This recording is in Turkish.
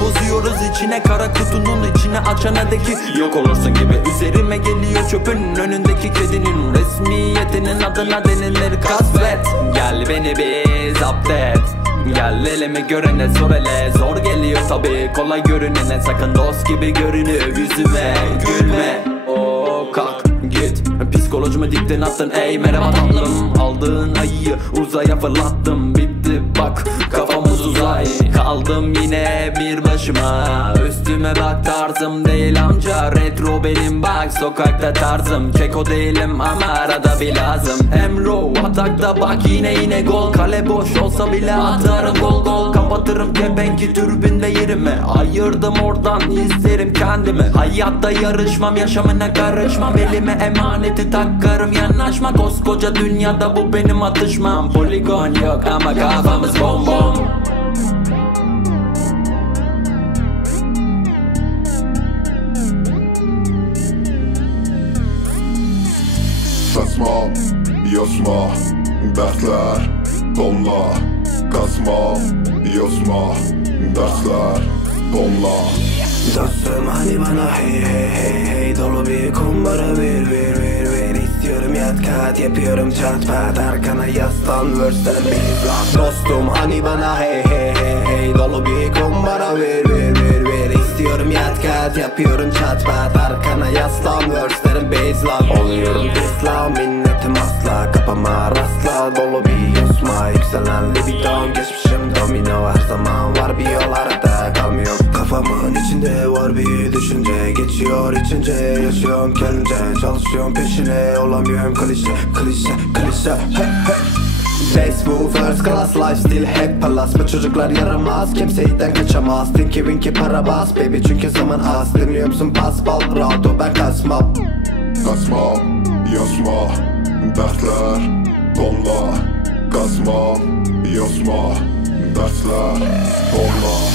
bozuyoruz içine, kara kutunun içine açana de ki yok olursun gibi. Üzerime geliyor çöpün önündeki kedinin, resmiyetinin adına denilir kasvet. Gel beni bir zapt et, gel elimi görene sor hele. Zor geliyor tabi kolay görünene, sakın dost gibi görünüyor yüzüme gülme. O kalk git, psikolojimi dipten attın ey merhaba tatlım. Aldığın ayıyı uzaya fırlattım, bitti bak kafamız uzay. Kaldım yine bir başıma, üstüme bak tarzım değil amca. Retro benim bak sokakta tarzım, keko değilim ama arada bir lazım. Emro atakta bak yine gol, kale boş olsa bile atarım gol. Kapatırım kepenki türbünde yerimi, ayırdım oradan izlerim kendimi. Hayatta yarışmam, yaşamına karışmam, elime emaneti takarım yanaşma. Koskoca dünyada bu benim atışmam, poligon yok ama kafamız bom bom. Saçma, yosma, dertler, tonla. Kasma, yosma, dersler, tonla. Dostum hani bana hey dolu bir kumbara ver İstiyorum yat kat yapıyorum çat pat, arkana yaslan verse'lerim bir lan. Dostum hani bana hey dolu bir kumbara ver İstiyorum yat kat yapıyorum çat pat, arkana yaslan verse'lerim baseline. Oluyorum tesla minnetim asla, kapama rastla dolu bir yosma. Yükselen libidom geçmişim domino, her zaman var bir yol arada kalmıyor. Kafamın içinde var bir düşünce, geçiyor içince yaşıyorum kendince. Çalışıyorum peşine olamıyorum klişe hey. Race bu first class lifestyle hep palas. Bu çocuklar yaramaz, kimseyden kaçamaz. Tinky winky para bas baby çünkü zaman az. Dinliyor musun pasbal rahat o ben kasmam. Kasmam, yosma, dertler, tonla. Kasmam, yosma, dersler, tonla.